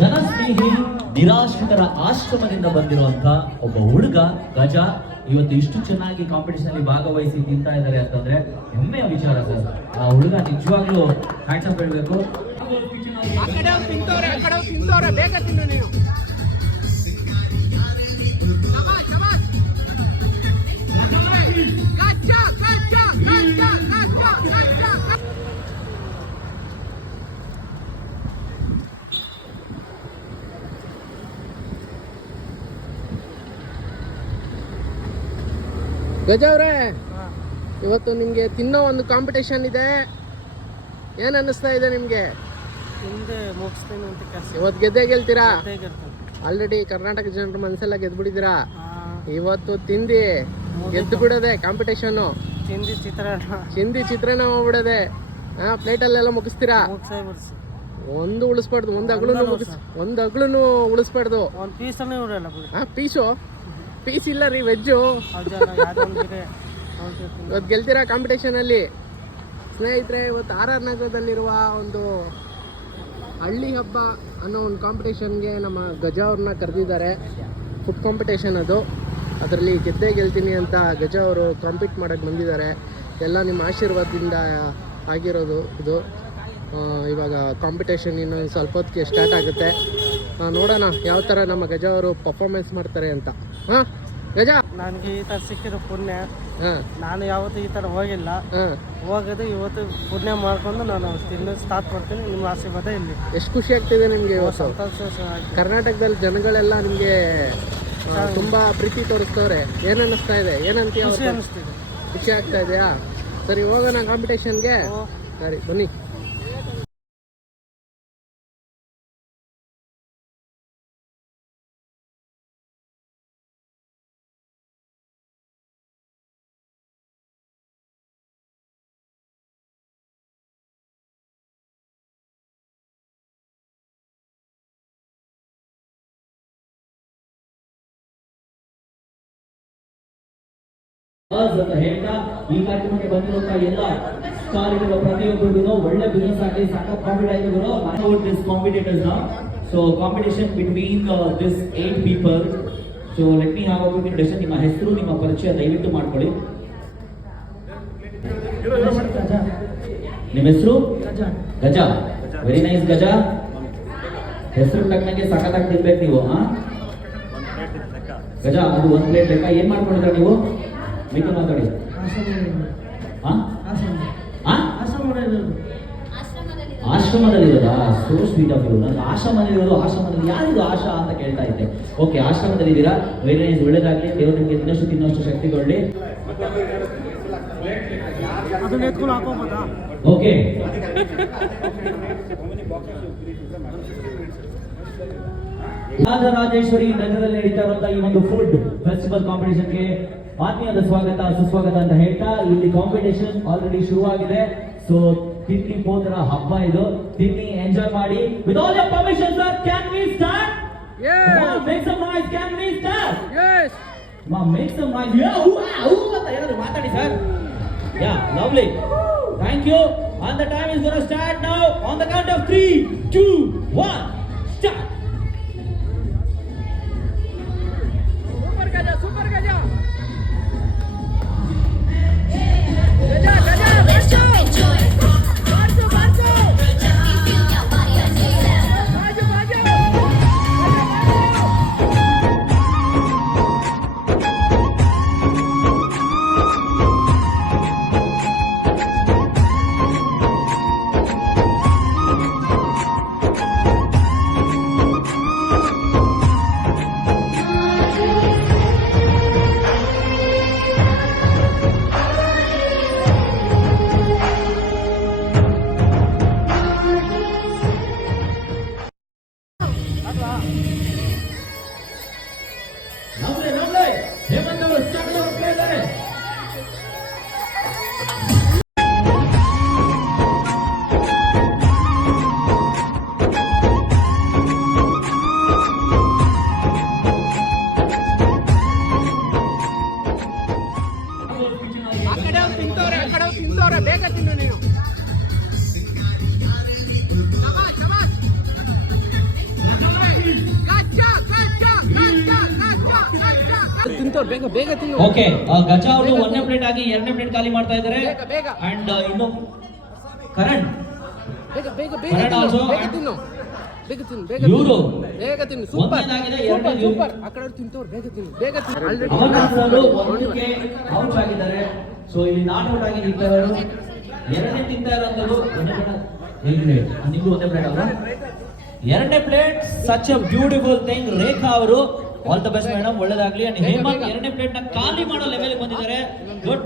ಜನಸ್ನೇಹಿ ನಿರಾಶ್ರಿತರ ಆಶ್ರಮದಿಂದ ಬಂದಿರುವಂತ ಒಬ್ಬ ಹುಡುಗ ಗಜ ಇವತ್ತು ಇಷ್ಟು ಚೆನ್ನಾಗಿ ಕಾಂಪಿಟೇಷನ್ ಅಲ್ಲಿ ಭಾಗವಹಿಸಿ ತಿಂತಾ ಇದ್ದಾರೆ ಅಂತಂದ್ರೆ ಹೆಮ್ಮೆಯ ವಿಚಾರ ಸರ್. ಆ ಹುಡುಗ ನಿಜವಾಗ್ಲೂ ಹ್ಯಾಂಡ್ಸ್ ಅಪ್ ಹೇಳ್ಬೇಕು ಗಜ ಅವ್ರೆ. ಇವತ್ತು ನಿಮಗೆ ತಿನ್ನೋ ಒಂದು ಕಾಂಪಿಟೇಷನ್ ಇದೆ. ಏನ್ ಅನ್ನಿಸ್ತಾ ಇದೆ ನಿಮ್ಗೆ? ಹಿಂದೆ ಮುಗಿಸ್ತೀನಿ ಅಂತ ಕೆಲಸ. ಇವತ್ತು ಗೆದ್ದೆ ಗೆಲ್ತೀರಾ? ಆಲ್ರೆಡಿ ಕರ್ನಾಟಕ ಜನರ ಮನಸ್ಸೆಲ್ಲ ಬಿಡಿದಿರಾ ಇವತ್ತು ತಿಂದಿ. ಗೆದ್ದು ಬಿಡೋದೆ ಕಾಂಪಿಟೇಷನ್ ತಿಂದಿ ಚಿತ್ರಾನ್ನ. ಚಿಂದಿ ಚಿತ್ರಾನ್ನ ಹೋಗ್ಬಿಡದೆ ಹಾ ಪ್ಲೇಟಲ್ಲೆಲ್ಲ ಮುಗಿಸ್ತೀರಾ? ಮುಗಿಸೇ ಒಂದು ಉಳಿಸ್ಬಾರ್ದು ಒಂದು ಅಗ್ಳು ಮುಗಿಸ್ ಒಂದು ಅಗ್ಳು ಉಳಿಸ್ಬಾರ್ದು. ಒಂದು ಪೀಸನ್ನೇ ಹಾ ಪೀಸು ಪೀಸ್ ಇಲ್ಲ ರೀ ವೆಜ್ಜು. ಇವತ್ತು ಗೆಲ್ತೀರಾ ಕಾಂಪಿಟೇಷನ್ ಅಲ್ಲಿ ಸ್ನೇಹಿತರೆ ಇವತ್ತು ಆರ್ ಆರ್ ನಗರದಲ್ಲಿರುವ ಒಂದು ಹಳ್ಳಿ ಹಬ್ಬ ಅನ್ನೋ ಒಂದು ಕಾಂಪಿಟೇಷನ್ಗೆ ನಮ್ಮ ಗಜ ಅವ್ರನ್ನ ಕರೆದಿದ್ದಾರೆ. ಫುಡ್ ಕಾಂಪಿಟೇಷನ್ ಅದು. ಅದರಲ್ಲಿ ಗೆದ್ದೇ ಗೆಲ್ತೀನಿ ಅಂತ ಗಜ ಅವರು ಕಾಂಪೀಟ್ ಮಾಡೋಕ್ಕೆ ಬಂದಿದ್ದಾರೆ. ಎಲ್ಲ ನಿಮ್ಮ ಆಶೀರ್ವಾದದಿಂದ ಆಗಿರೋದು ಇದು. ಇವಾಗ ಕಾಂಪಿಟೇಷನ್ ಇನ್ನೊಂದು ಸ್ವಲ್ಪ ಹೊತ್ತಿಗೆ ಸ್ಟಾರ್ಟ್ ಆಗುತ್ತೆ. ನೋಡೋಣ ಯಾವ ಥರ ನಮ್ಮ ಗಜ ಅವರು ಪರ್ಫಾರ್ಮೆನ್ಸ್ ಮಾಡ್ತಾರೆ ಅಂತ. ಹಾಂ ಗಜ? ನನಗೆ ಈ ಥರ ಸಿಕ್ಕಿರೋ ಪುಣ್ಯ. ಹಾಂ ನಾನು ಯಾವತ್ತೂ ಈ ಥರ ಹೋಗಿಲ್ಲ. ಹಾಂ ಹೋಗೋದು ಇವತ್ತು ಪುಣ್ಯ ಮಾಡ್ಕೊಂಡು ನಾನು ತಿನ್ನೋ ಸ್ಟಾರ್ಟ್ ಮಾಡ್ತೀನಿ. ನಿಮ್ಮ ಆಶೀರ್ವಾದ ಇಲ್ಲಿ. ಎಷ್ಟು ಖುಷಿ ಆಗ್ತಿದೆ ನಿಮಗೆ ಸಂತೋಷ. ಕರ್ನಾಟಕದಲ್ಲಿ ಜನಗಳೆಲ್ಲ ನಿಮಗೆ ತುಂಬಾ ಪ್ರೀತಿ ತೋರಿಸ್ತವ್ರೆ. ಏನ್ ಅನ್ನಿಸ್ತಾ ಇದೆ? ಏನಂತ ಖುಷಿ ಅವ್ರಿಗೆ? ಅನ್ನಿಸ್ತಿದೆ ಖುಷಿ ಆಗ್ತಾ ಇದೆಯಾ? ಸರಿ ಹೋಗೋಣ ಕಾಂಪಿಟೇಷನ್ಗೆ ಸರಿ ಬನ್ನಿ. ಅಂತ ಹೇಳ್ತಾ ಈ ಕಾರ್ಯಕ್ರಮಕ್ಕೆ ಬಂದಿರುವಂತಹ ಎಲ್ಲ ಸ್ಟಾರ್ಗಳು ಪ್ರತಿಯೊಬ್ಬರಿಗೂ ಒಳ್ಳೆ ಬಿಸ್ನೆಸ್ ಆಗಲಿ, ಸಖತ್ ಕಾಂಪಿಟ್ ಆಗಿದ್ರು ಔಟ್ ದಿಸ್ ಕಾಂಪಿಟೇಟರ್ಸ್ ನಾ so competition between this eight people so let me have a introduction ನಿಮ್ಮ ಹೆಸರು, ನಿಮ್ಮ ಪರಿಚಯ ದಯವಿಟ್ಟು ಮಾಡ್ಕೊಳ್ಳಿ. ನಿಮ್ಮ ಹೆಸರು? ಗಜ. Very nice Gaja. ಹೆಸರು ತಕ್ಕಂಗೆ ಸಖತ್ತಾಗಿ ತಿನ್ಬೇಕು ನೀವು, ಹಾ? ಗಜ, ಅದು ಒಂದ್ ಪ್ಲೇಟ್ ಲೆಕ್ಕ. ಏನ್ ಮಾಡ್ಕೊಂಡಿದ್ರ ನೀವು? ಮಿಕ್ಕಿ ಮಾತಾಡಿ. ಹಾ ಆಶ್ರಮದಲ್ಲಿ ಸೋ ಸ್ವೀಟ್ ಆಫ್ ಯು ನಾನು ಆಶ್ರಮದಲ್ಲಿ ಇರೋದು ಆಶ್ರಮದಲ್ಲಿ ಯಾರಿದು ಆಶಾ ಅಂತ ಕೇಳ್ತಾ ಇದ್ದೆ. ಓಕೆ ಆಶ್ರಮದಲ್ಲಿ ಇದ್ದೀರಾ ವೆರಿ ಒಳ್ಳೇದಾಗ್ಲಿ. ದೇವರು ನಿಮಗೆ ತಿನ್ನಷ್ಟು ತಿನ್ನೋಷ್ಟು ಶಕ್ತಿ ಕೊಡಲಿ. ಅದನ್ನ ಎತ್ಕೊಂಡು ಹಾಕೋಬೋದಾ ಓಕೆ ರಾಜರಾಜೇಶ್ವರಿ ನಗರದಲ್ಲಿ ನಡೀತಾ ಇರುವಂತಹ ಈ ಒಂದು ಫುಡ್ ಫೆಸ್ಟಿವಲ್ ಕಾಂಪಿಟೇಷನ್ಗೆ ಆತ್ಮೀಯದ ಸ್ವಾಗತ ಸುಸ್ವಾಗತ ಅಂತ ಹೇಳ್ತಾ ಇಲ್ಲಿ ಕಾಂಪಿಟೇಷನ್ ಆಲ್ರೆಡಿ ಶುರುವಾಗಿದೆ. ಸೊ ತಿನ್ನಿ ಪೋತರ ಹಬ್ಬ ಇದು. ತಿನ್ನಿ ಎಂಜಾಯ್ ಮಾಡಿ. With all your permission sir can we start make some noise can we start yes ma'am make some noise ya ಹೂ ಹೂ ಅಂತ ಏನಾದ್ರು ಮಾತಾಡಿ sir ya lovely thank you on the time is gonna start now on the count of 3 2 1 ನಮ್ಲೆ ನಮ್ಲೆ ಹೇಮಂತ್ ಅವರು stop ಮಾಡ್ತಾ ಇದ್ದಾರೆ. Okay ಗಜ ಅವರು ಒಂದನೇ ಪ್ಲೇಟ್ ಆಗಿ ಎರಡನೇ ಪ್ಲೇಟ್ ಖಾಲಿ ಮಾಡ್ತಾ ಇದ್ದಾರೆ. ಅಂಡ್ ಇನ್ನು ಕರಣ್. ಬೇಗ ತಿನ್ನು. ಬೇಗ and- ತಿನ್ನು ಬೇಗ ತಿನ್ನು. ಬೇಗ ತಿನ್ನು. ಸೂಪರ್. ಆ ಕಡೆ ಅವ್ರು ತಿಂತವ್ರು ಬೇಗ ತಿನ್ನು. ಬೇಗ ತಿನ್ನು. Already ಅವರು ಒಂದಕ್ಕೆ ಔಟ್ ಆಗಿದ್ದಾರೆ. ಸೊ ಇಲ್ಲಿ ನಾಟ್ ಔಟ್ ಆಗಿ ನಿಂತ ಎರಡನೇ ತಿಂತಾ ಇರೋಂಥದ್ದು ಒಂದೇ ಪ್ಲೇಟ್ ಎರಡನೇ plate such a beautiful thing Rekha ಅವರು ಆಲ್ ದ ಬೆಸ್ಟ್ ಮೇಡಮ್ ಒಳ್ಳೇದಾಗ್ಲಿ. ಅಂಡ್ ಹೇಮಂತ್ ಎರಡನೇ ಪ್ಲೇಟ್ನ ಖಾಲಿ ಮಾಡೋ ಲೆವೆಲ್ ಬಂದಿದ್ದಾರೆ. ಗುಡ್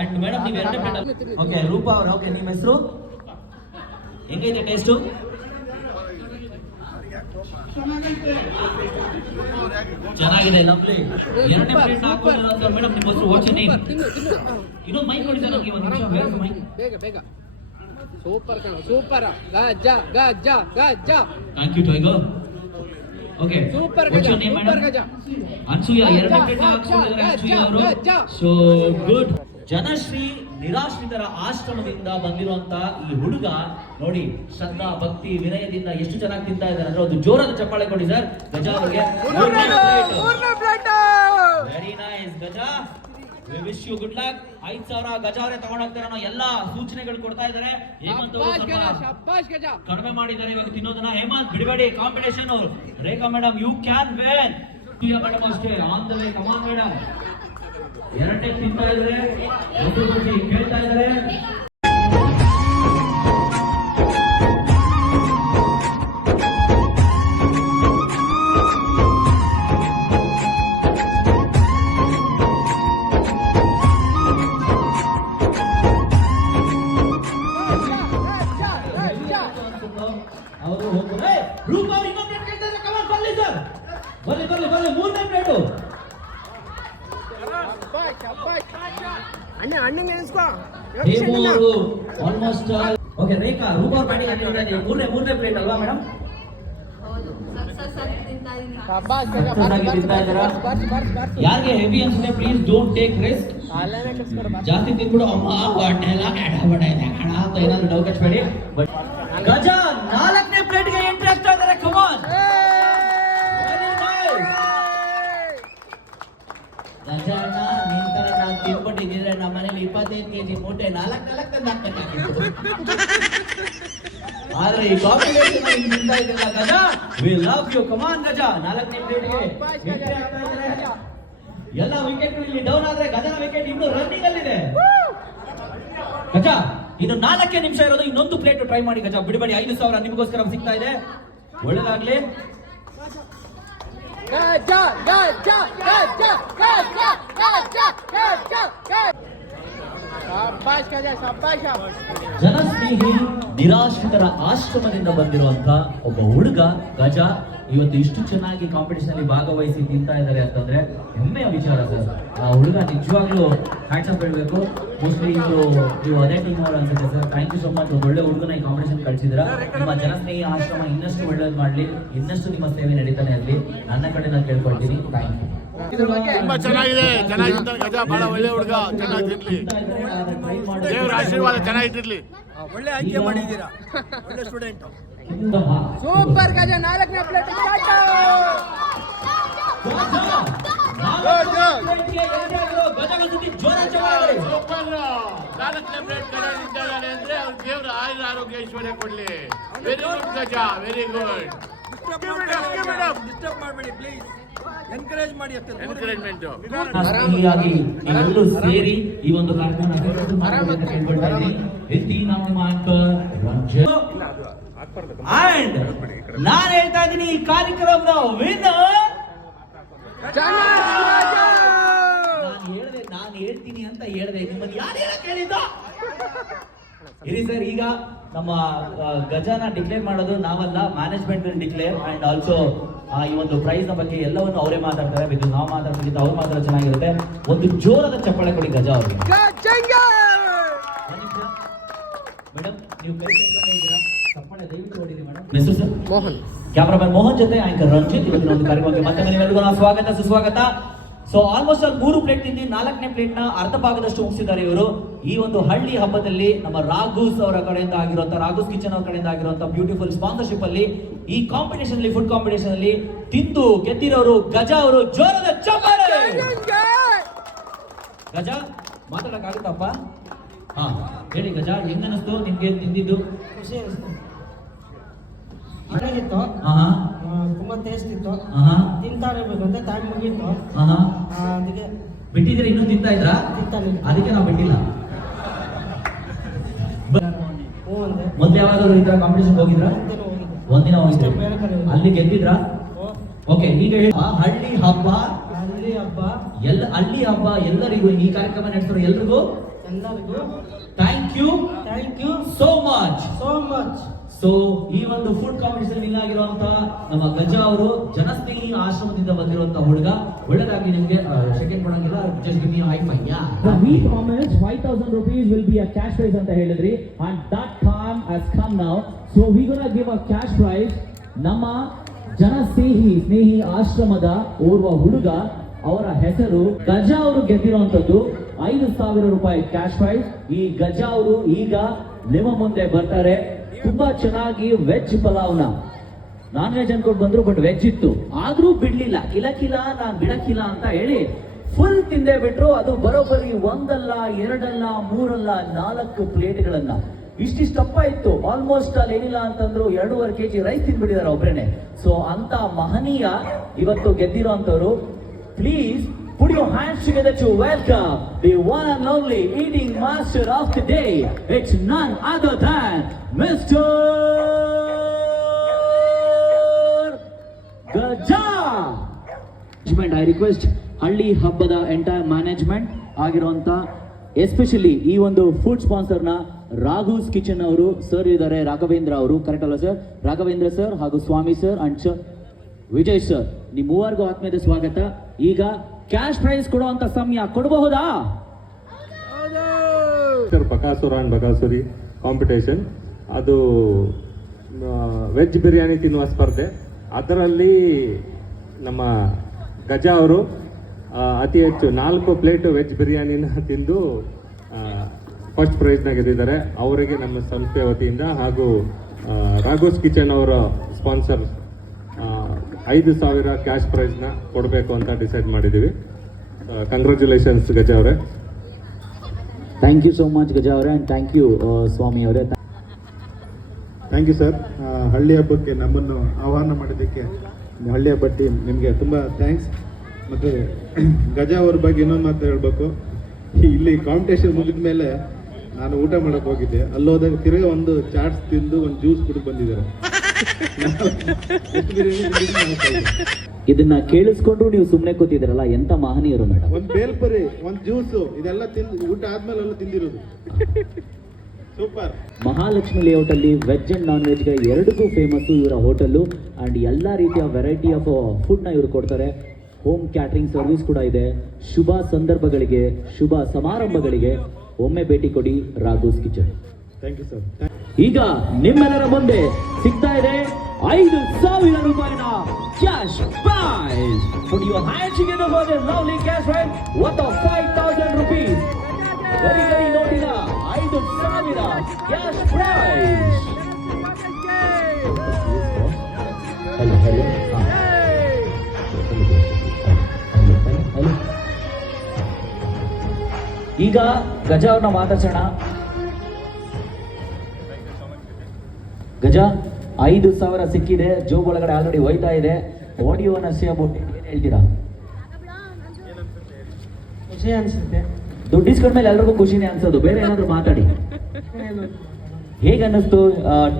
ಅಂಡ್ ಮೇಡಮ್ ನೀವು ಎರಡನೇ ಪ್ಲೇಟ್ ಓಕೆ ರೂಪಾ ಅವರು ಓಕೆ ನಿಮ್ಮ ಹೆಸರು? ಹೆಂಗೈತೆ ಟೇಸ್ಟು ಚೆನ್ನಾಗಿದೆ ಲವ್ಲಿ ಎರಡನೇ ಪ್ಲೇಟ್ ಹಾಕೊಂಡಿರೋಂಥ ಮೇಡಮ್ ನಿಮ್ಮ ಹೆಸರು ವಾಚ್ ನೇಮ್ ಇನ್ನೊಂದು ಮೈಕ್ ಕೊಡಿ ಸರ್ ನಮಗೆ ಒಂದು ನಿಮಿಷ ಬೇಗ ಮೈಕ್ ಬೇಗ ಬೇಗ. ಸೂಪರ್ ಕಣ super Gajja Gajja Gajja. Thank you tiger okay super Gaja super Gaja Ansuya ಎರಡನೇ ವಿಕೆಟ್ ಅನ್ಸೂಯ ಅವರು ಸೊ ಗುಡ್ ಜನಶ್ರೀ ನಿರಾಶ್ರಿತರ ಆಶ್ರಮದಿಂದ ಬಂದಿರುವಂತ ಈ ಹುಡುಗ ನೋಡಿ ಶ್ರದ್ಧಾ ಭಕ್ತಿ ವಿನಯದಿಂದ ಎಷ್ಟು ಚೆನ್ನಾಗಿ ತಿಂತಾ ಇದ್ದಾರೆ ಅಂದ್ರೆ ಒಂದು ಜೋರಾದ ಚಪ್ಪಾಳೆ ಕೊಡಿ ಸರ್. ಗಜ ಅವರಿಗೆ. Very nice Gaja. We wish you good luck ಐದ್ ಸಾವಿರ ಗಜ ಅವರೇ ತಗೊಂಡೋಗ್ತಾರೆ ಅನ್ನೋ ಎಲ್ಲಾ ಸೂಚನೆಗಳು ಕೊಡ್ತಾ ಇದ್ದಾರೆ. ಹೇಮಂತ್ ಕಡಿಮೆ ಮಾಡಿದ್ದಾರೆ ಇವಾಗ ತಿನ್ನೋದನ್ನ ಹೇಮಂತ್ ಬಿಡಬೇಡಿ competition Rekha madam you can win madam ಅಷ್ಟೇ on the way come on madam ಎರಡನೇ ತಿಂತಾ ಖುಷಿ ಕೇಳ್ತಾ ಇದ್ದಾರೆ. ಯಾರಿಗೆ ಹೆವಿ ಅನ್ಸುತ್ತೆ ಪ್ಲೀಸ್ ಡೋಂಟ್ ಟೇಕ್ ರಿಸ್ಕ್ ಜಾಸ್ತಿ ತಿಂದ್ಬಿಡು, ಅಮ್ಮ ಹೊಟ್ಟೆ ಎಲ್ಲ ಕೆಡಬಡ ಇದೆ. ಕಣ ಅಂತ ಏನಾದ್ರು ಡೌಟ್ ಹಚ್ಬೇಡಿ. ಬಟ್ ಗಜ ನಾಲ್ಕನೇ ಪ್ಲೇಟ್ಗೆ ಎಂಟ್ರಿ ಆಗ್ತಾ ಇದ್ದಾರೆ ಕಮಾನ್ ತಿನ್ಬಿಟ್ಟಿದ್ರೆ ನಮ್ಮ ಮನೇಲಿ ಇಪ್ಪತ್ತೈದು ಕೆಜಿ ಮೂಟೆ ನಾಲ್ಕು ನಾಲ್ಕು ತಂದು ಹಾಕ್ಬೇಕಾಗಿತ್ತು. ಆದ್ರೆ ಈ ಕಾಂಬಿನೇಷನ್ ತಿಂತಾ ಇದೆಲ್ಲ Gaja? We love you come on Gaja. ನಾಲ್ಕು ಪ್ಲೇಟ್ಗೆ ಇದ್ದಾರೆ ಎಲ್ಲ ವಿಕೆಟ್ ಇಲ್ಲಿ ಡೌನ್ ಆದ್ರೆ ಗಜನ ವಿಕೆಟ್ ಇನ್ನು ರನ್ನಿಂಗ್ ಅಲ್ಲಿದೆ. ಗಜ ಇನ್ನು ನಾಲ್ಕೇ ನಿಮಿಷ ಇರೋದು. ಇನ್ನೊಂದು ಪ್ಲೇಟ್ ಟ್ರೈ ಮಾಡಿ ಗಜ. ಬಿಡಬೇಡಿ ಐದು ಸಾವಿರ ನಿಮಗೋಸ್ಕರ ಸಿಗ್ತಾ ಇದೆ. ಒಳ್ಳೇದಾಗ್ಲಿ. ಗಜ ಗಜ ಗಜ ಗಜ ಗಜ ಗಜ ಗಜ. ಜನಸ್ನೇಹಿ, ನಿರಾಶ್ರಿತರ ಆಶ್ರಮದಿಂದ ಬಂದಿರುವಂತ ಒಬ್ಬ ಹುಡುಗ, ಗಜ. ಇವತ್ತು ಇಷ್ಟು ಚೆನ್ನಾಗಿ ಕಾಂಪಿಟೇಷನ್ ಅಲ್ಲಿ ಭಾಗವಹಿಸಿ ತಿಂತಾ ಇದ್ದಾರೆ ಅಂತಂದ್ರೆ ಹೆಮ್ಮೆಯ ವಿಚಾರ ಸರ್. ಆ ಹುಡುಗ ನಿಜವಾಗ್ಲೂ ಹ್ಯಾಂಡ್ಸ್ ಅಪ್ ಹೇಳ್ಬೇಕು. ಮೋಸ್ಟ್ಲಿ ಇವರು ನೀವು ಅದೇ ಟೀಮ್ ಅವರು ಅನ್ಸುತ್ತೆ sir. Thank you so much ಒಂದು ಒಳ್ಳೆ ಹುಡುಗನ ಈ ಕಾಂಪಿಟೇಷನ್ ಕಳಿಸಿದ್ರ ನಿಮ್ಮ ಜನಸ್ನೇಹಿ ಆಶ್ರಮ ಇನ್ನಷ್ಟು ಒಳ್ಳೇದು ಮಾಡ್ಲಿ, ಇನ್ನಷ್ಟು ನಿಮ್ಮ ಸೇವೆ ನಡೀತಾನೆ ಇರಲಿ. ನನ್ನ ಕಡೆ ನಾನು ಕೇಳ್ಕೊಳ್ತೀನಿ. ಥ್ಯಾಂಕ್ ಯು ತುಂಬಾ ಚೆನ್ನಾಗಿದೆ. ಚೆನ್ನಾಗಿದ್ದ ಗಜ ಬಹಳ ಒಳ್ಳೆ ಹುಡುಗ. ಚೆನ್ನಾಗಿ ತಿನ್ಲಿ ದೇವರ ಆಶೀರ್ವಾದ ಚೆನ್ನಾಗಿರ್ಲಿ ಒಳ್ಳೆ ಆಯ್ಕೆ ಮಾಡಿದ್ದೀರಾ? ಒಳ್ಳೆ ಸ್ಟೂಡೆಂಟ್ ಸೂಪರ್ ಗಜ ನಾಲ್ಕನೇ ಪ್ಲೇಟ್ ಸೂಪರ್ ನಾಲ್ಕನೇ ಪ್ಲೇಟ್ ಗಜ ನಿಂತಿದ್ದಾನೆ ಅಂದ್ರೆ ಅವ್ರ ದೇವರ ಆಯುರ ಆರೋಗ್ಯ ಐಶ್ವರ್ಯ ಕೊಡ್ಲಿ. Very good Gaja very good disturb ಮಾಡಬೇಡಿ ಪ್ಲೀಸ್ ಎನ್ಕರೇಜ್ ಮಾಡಿ ಎನ್ಕರೇಜ್ಮೆಂಟ್ ನೀವೆಲ್ಲರೂ ಸೇರಿ ಈ ಒಂದು ಅಂಡ್ ನಾನು ಹೇಳ್ತಾ ಇದ್ದೀನಿ ಈ ಕಾರ್ಯಕ್ರಮದ ವಿನ್ನರ್ ನಾನು ಹೇಳ್ದೆ ನಾನು ಹೇಳ್ತೀನಿ ಅಂತ ಹೇಳ್ದೆ. ನಿಮ್ಮನ್ನು ಯಾರು ಹೇಳಕ್ ಹೇಳಿದ್ದ? ಇರಿ ಸರ್ ಈಗ ನಮ್ಮ ಗಜಾನ ಡಿಕ್ಲೇರ್ ಮಾಡೋದು ನಾವಲ್ಲ ಮ್ಯಾನೇಜ್ಮೆಂಟ್ ಡಿಕ್ಲೇರ್ ಅಂಡ್ ಆಲ್ಸೋ ಈ ಒಂದು ಪ್ರೈಸ್ನ ಬಗ್ಗೆ ಎಲ್ಲವನ್ನು ಅವರೇ ಮಾತಾಡ್ತಾರೆ. ಬಿಕಾಸ್ ನಾವು ಮಾತಾಡ್ತೀವಿ ಅವ್ರು ಮಾತ್ರ ಚೆನ್ನಾಗಿರುತ್ತೆ. ಒಂದು ಜೋರಾದ ಚಪ್ಪಾಳೆ ಕೊಡಿ ಗಜ ಅವ್ರಿಗೆ. ಮೇಡಮ್ ನೀವು ಕೈ ಕಟ್ಕೊಂಡೇ ಇದ್ದೀರಾ? ಚಪ್ಪಾಳೆ ದಯವಿಟ್ಟು ಹೊಡೀರಿ ಮೇಡಮ್ ಹೆಸರು ಸರ್ ಮೋಹನ್. ಕ್ಯಾಮ್ರಾಮನ್ ಮೋಹನ್ ಜೊತೆ ಆಂಕರ್ ರಂಜಿತ್ ಇವತ್ತಿನ ಒಂದು ಕಾರ್ಯಕ್ರಮಕ್ಕೆ ಮತ್ತೆ ಸ್ವಾಗತ ಸುಸ್ವಾಗತ. ಸೊ ಆಲ್ಮೋಸ್ಟ್ ಆಲ್ ಮೂರು ಪ್ಲೇಟ್ ತಿಂದು ನಾಲ್ಕನೇ ಪ್ಲೇಟ್ನ ಅರ್ಧ ಭಾಗದಷ್ಟು ಮುಗಿಸಿದ್ದಾರೆ ಇವರು. ಈ ಒಂದು ಹಳ್ಳಿ ಹಬ್ಬದಲ್ಲಿ ನಮ್ಮ ರಾಘೂಸ್ ಅವರ ಕಡೆಯಿಂದ ಆಗಿರುವಂತಹ ರಾಘೂಸ್ ಕಿಚನ್ ಅವರ ಕಡೆಯಿಂದ ಆಗಿರುವಂತಹ ಬ್ಯೂಟಿಫುಲ್ ಸ್ಪಾನ್ಸರ್ಶಿಪ್ ಅಲ್ಲಿ ಈ ಕಾಂಪಿಟೇಷನ್ ಫುಡ್ ಕಾಂಪಿಟೇಷನ್ ಅಲ್ಲಿ ತಿಂದು ಗೆದ್ದಿರೋರು ಗಜ ಅವರು ಜೋರದ ಚಪ್ಪಾಳೆ! ಗಜ, ಮಾತಾಡಕ್ಕಾಗುತ್ತಪ್ಪ? ಹಾ, ಹೇಳಿ ಗಜ ಹೆಂಗನಸ್ತು ನಿಮ್ಗೆ ತಿಂದಿದ್ದು? ಖುಷಿ ಅನಿಸ್ತು. ಚೆನ್ನಾಗಿತ್ತು ತುಂಬಾ ಟೇಸ್ಟ್ ಇತ್ತು. ತಿಂತಾ ಇರ್ಬೇಕು ಅಂತ ಟೈಮ್ ಹಾ ಅದಕ್ಕೆ ಬಿಟ್ಟಿದ್ರೆ ಇನ್ನೂ ತಿಂತಾ ಇದ್ರಾ? ತಿಂತಾನೆ ಅದಕ್ಕೆ ನಾವು ಬಿಟ್ಟಿಲ್ಲ. ಮೊದ್ಲು ಯಾವಾಗಲೂ ಈ ತರ ಕಾಂಪಿಟೇಷನ್ ಹೋಗಿದ್ರಾ? ಒಂದಿನ ಹೋಗಿದ್ದೆ. ಅಲ್ಲಿ ಗೆದ್ದಿದ್ರ? ಓಕೆ ಈಗ ಹೇಳಿ. ಹಳ್ಳಿ ಹಬ್ಬ. ಹಳ್ಳಿ ಹಬ್ಬ. ಎಲ್ಲ ಹಳ್ಳಿ ಹಬ್ಬ ಎಲ್ಲರಿಗೂ ಈ ಕಾರ್ಯಕ್ರಮ ನಡೆಸಿರೋ ಎಲ್ರಿಗೂ ಎಲ್ಲರಿಗೂ thank you thank you so much so much so ಈ ಒಂದು ಫುಡ್ ಕಾಂಪಿಟೇಷನ್ ವಿನ್ ಆಗಿರುವಂತಹ ನಮ್ಮ ಗಜಾ ಅವರು ಜನಸ್ನೇಹಿ ಆಶ್ರಮದಿಂದ ಬಂದಿರುವಂತ ಹುಡುಗ. ಒಳ್ಳೆದಾಗಿ ನಿಮಗೆ ಸೆಕೆಂಡ್ ಕೊಡಂಗಿಲ್ಲ. Just give me high five ya. We promise 5,000 rupees will be a cash prize ಅಂತ ಹೇಳಿದ್ರಿ. And that calm come now so we gonna give a cash prize. ನಮ್ಮ ಜನಸ್ನೇಹಿ ಸ್ನೇಹಿ ಆಶ್ರಮದ ಓರ್ವ ಹುಡುಗ ಅವರ ಹೆಸರು ಗಜಾ ಅವರು ಗೆದ್ದಿರುವಂತದ್ದು. ಐದು ಸಾವಿರ ರೂಪಾಯಿ ಕ್ಯಾಶ್ ಪ್ರೈಸ್ ಈ ಗಜಾ ಅವರು ಈಗ ನಿಮ್ಮ ಮುಂದೆ ಬರ್ತಾರೆ. ತುಂಬಾ ಚೆನ್ನಾಗಿ ವೆಜ್ ಪಲಾವ್ನ. ನಾನ್ ವೆಜ್ ಅನ್ಕೊಂಡು ಬಂದ್ರು ಬಟ್ ವೆಜ್ ಇತ್ತು. ಆದ್ರೂ ಬಿಡ್ಲಿಲ್ಲ. ಕಿಲಕಿಲ ಕಿಲ ನಾನ್ ಬಿಡಕಿಲ್ಲ ಅಂತ ಹೇಳಿ ಫುಲ್ ತಿಂದೆ ಬಿಟ್ರು ಅದು ಬರೋಬ್ಬರಿ ಒಂದಲ್ಲ, ಎರಡಲ್ಲ, ಮೂರಲ್ಲ, ನಾಲ್ಕು ಪ್ಲೇಟ್ಗಳನ್ನ. ಇಷ್ಟಿಷ್ಟಪ್ಪ ಇತ್ತು. ಆಲ್ಮೋಸ್ಟ್ ಅಲ್ಲಿ ಏನಿಲ್ಲ ಅಂತಂದ್ರು ಎರಡೂವರೆ ಕೆಜಿ ರೈಸ್ ತಿಂದ್ಬಿಟ್ಟಿದ್ದಾರೆ ಒಬ್ರೇನೆ. ಸೊ ಅಂತ ಮಹನೀಯ ಇವತ್ತು ಗೆದ್ದಿರೋ ಅಂತವ್ರು please Put your hands together to welcome the one and only eating master of the day. It's none other than Mr. Gaja. I request ಹಳ್ಳಿ ಹಬ್ಬದ ಎಂಟೈರ್ ಮ್ಯಾನೇಜ್ಮೆಂಟ್ ಆಗಿರುವಂಥ ಎಸ್ಪೆಷಲಿ ಈ ಒಂದು ಫುಡ್ ಸ್ಪಾನ್ಸರ್ನ ರಾಘುಸ್ ಕಿಚನ್ ಅವರು ಸರ್ ಇದ್ದಾರೆ, ರಾಘವೇಂದ್ರ ಅವರು ಕರೆಕ್ಟ್ ಅಲ್ಲ ಸರ್ ರಾಘವೇಂದ್ರ ಸರ್ ಹಾಗೂ Swami sir and sir Vijay sir ನಿಮ್ಮ ಮೂವರ್ಗೂ ಆತ್ಮೀಯದ ಸ್ವಾಗತ ಈಗ ಕ್ಯಾಶ್ ಪ್ರೈಸ್ ಕೊಡುವಂತ ಸಮಯ ಕೊಡಬಹುದಾ? Sir Bakasura and Bakasuri competition ಅದು ವೆಜ್ ಬಿರಿಯಾನಿ ತಿನ್ನುವ ಸ್ಪರ್ಧೆ. ಅದರಲ್ಲಿ ನಮ್ಮ ಗಜ ಅವರು ಅತಿ ಹೆಚ್ಚು ನಾಲ್ಕು ಪ್ಲೇಟ್ ವೆಜ್ ಬಿರಿಯಾನಿನ ತಿಂದು ಫಸ್ಟ್ ಪ್ರೈಸ್ನ ಗೆದ್ದಿದ್ದಾರೆ. ಅವರಿಗೆ ನಮ್ಮ ಸಂಸ್ಥೆ ವತಿಯಿಂದ ಹಾಗೂ ರಾಘೋಸ್ ಕಿಚನ್ ಅವರ ಸ್ಪಾನ್ಸರ್ ಐದು ಸಾವಿರ ಕ್ಯಾಶ್ ಪ್ರೈಸ್ನ ಕೊಡಬೇಕು ಅಂತ ಡಿಸೈಡ್ ಮಾಡಿದ್ದೀವಿ ಕಂಗ್ರ್ಯಾಚುಲೇಷನ್ಸ್ ಗಜ ಅವರೇ. ಥ್ಯಾಂಕ್ ಯು ಸೋ ಮಚ್ ಗಜ ಅವರೇ ಅಂಡ್ ಥ್ಯಾಂಕ್ ಯು ಸ್ವಾಮಿ ಅವರೇ. ಥ್ಯಾಂಕ್ ಯು ಸರ್ ಹಳ್ಳಿ ಹಬ್ಬಕ್ಕೆ ನಮ್ಮನ್ನು ಆಹ್ವಾನ ಮಾಡಿದ್ದಕ್ಕೆ ಹಳ್ಳಿ ಹಬ್ಬ ಟೀಮ್ ನಿಮಗೆ ತುಂಬ ಥ್ಯಾಂಕ್ಸ್ ಮತ್ತು ಗಜ ಅವ್ರ ಬಗ್ಗೆ ಇನ್ನೊಂದು ಮಾತು ಹೇಳಬೇಕು. ಇಲ್ಲಿ ಕಾಂಪಿಟೇಷನ್ ಮುಗಿದ ಮೇಲೆ ನಾನು ಊಟ ಮಾಡೋಕ್ಕೆ ಹೋಗಿದ್ದೆ. ಅಲ್ಲಿ ಹೋದಾಗ ತಿರ್ಗಾ ಒಂದು ಚಾಟ್ಸ್ ತಿಂದು ಒಂದು ಜ್ಯೂಸ್ ಕುಡಿದು ಬಂದಿದ್ದಾರೆ. ಇದನ್ನ ಕೇಳಿಸ್ಕೊಂಡ್ರು ನೀವು ಸುಮ್ಮನೆ ಕೂತಿದ್ರಲ್ಲ ಎಂತ ಮಹನೀಯರು ಮೇಡಮ್? ಒಂದು ಬೇಲ್ಪರಿ ಒಂದು ಜ್ಯೂಸು ಇದೆಲ್ಲ ತಿಂದು ಊಟ ಆದ್ಮೇಲೆ ಎಲ್ಲ ತಿಂದಿರೋದು. ಸೂಪರ್. ಮಹಾಲಕ್ಷ್ಮಿ ಲೇಔಟ್ ಅಲ್ಲಿ ವೆಜ್ ಅಂಡ್ ನಾನ್ ವೆಜ್ಗೆ ಎರಡಕ್ಕೂ ಫೇಮಸ್ ಇವರ ಹೋಟೆಲ್ ಅಂಡ್ ಎಲ್ಲಾ ರೀತಿಯ ವೆರೈಟಿ ಆಫ್ ಫುಡ್ನ ಇವರು ಕೊಡ್ತಾರೆ. ಹೋಮ್ ಕ್ಯಾಟ್ರಿಂಗ್ ಸರ್ವಿಸ್ ಕೂಡ ಇದೆ. ಶುಭ ಸಂದರ್ಭಗಳಿಗೆ ಶುಭ ಸಮಾರಂಭಗಳಿಗೆ ಒಮ್ಮೆ ಭೇಟಿ ಕೊಡಿ Raghu's kitchen. Thank you sir ಈಗ ನಿಮ್ಮೆಲ್ಲರ ಮುಂದೆ ಸಿಗ್ತಾ ಇದೆ ಐದು ಸಾವಿರ ರೂಪಾಯಿನ cash prize lovely cash prize. Worth of 5000 rupees. ಗರಿ ಗರಿ ನೋಡಿನ ಐದು ಸಾವಿರ ಕ್ಯಾಶ್ ಪ್ರೈಸ್ ಈಗ ಗಜ ಅವ್ರನ್ನ ಐದು ಸಾವಿರ ಸಿಕ್ಕಿದೆ ಜೋಬ್ ಒಳಗಡೆ ಆಲ್ರೆಡಿ ಹೋಯ್ತಾ ಇದೆ. ಆಡಿಯೋ ನಸಿ ಅಬೌಟ್ ಏನು ಹೇಳ್ತೀರಾ? ಖುಷಿ ಅನಿಸುತ್ತೆ. ದುಡ್ಡು ಇಸ್ಕೊಂಡ್ಮೇಲೆ ಎಲ್ರಿಗೂ ಖುಷಿನೇ ಅನ್ಸೋದು. ಬೇರೆ ಏನಾದರೂ ಮಾತಾಡಿ. ಹೇಗೆ ಅನ್ನಿಸ್ತು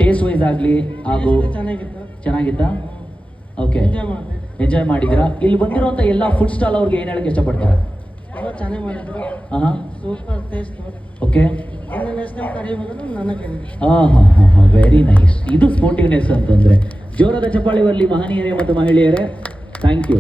ಟೇಸ್ಟ್ ವೈಸ್ ಆಗಲಿ ಹಾಗೂ ಚೆನ್ನಾಗಿತ್ತು? ಚೆನ್ನಾಗಿತ್ತಾ? ಓಕೆ ಎಂಜಾಯ್ ಮಾಡಿದೆ ಎಂಜಾಯ್ ಮಾಡಿದಿರಾ ಇಲ್ಲಿ ಬಂದಿರುವಂತ ಎಲ್ಲ ಫುಡ್ ಸ್ಟಾಲ್ ಅವ್ರಿಗೆ ಏನ್ ಹೇಳಕ್ ಇಷ್ಟಪಡ್ತಾರೆ? ಚೆನ್ನಾಗಿ ಮಾಡಿದ್ರು. ಹಾ ಸೂಪರ್ ಟೇಸ್ಟ್ ಓಕೆ ಹಾ ಹಾ ಹಾ ಹಾ ವೆರಿ ನೈಸ್ ಇದು ಸ್ಪೋರ್ಟಿವ್ನೆಸ್ ಅಂತಂದ್ರೆ. ಜೋರದ ಚಪ್ಪಾಳಿ ಬರಲಿ, ಮಹನೀಯರೇ ಮತ್ತು ಮಹಿಳೆಯರೇ. Thank you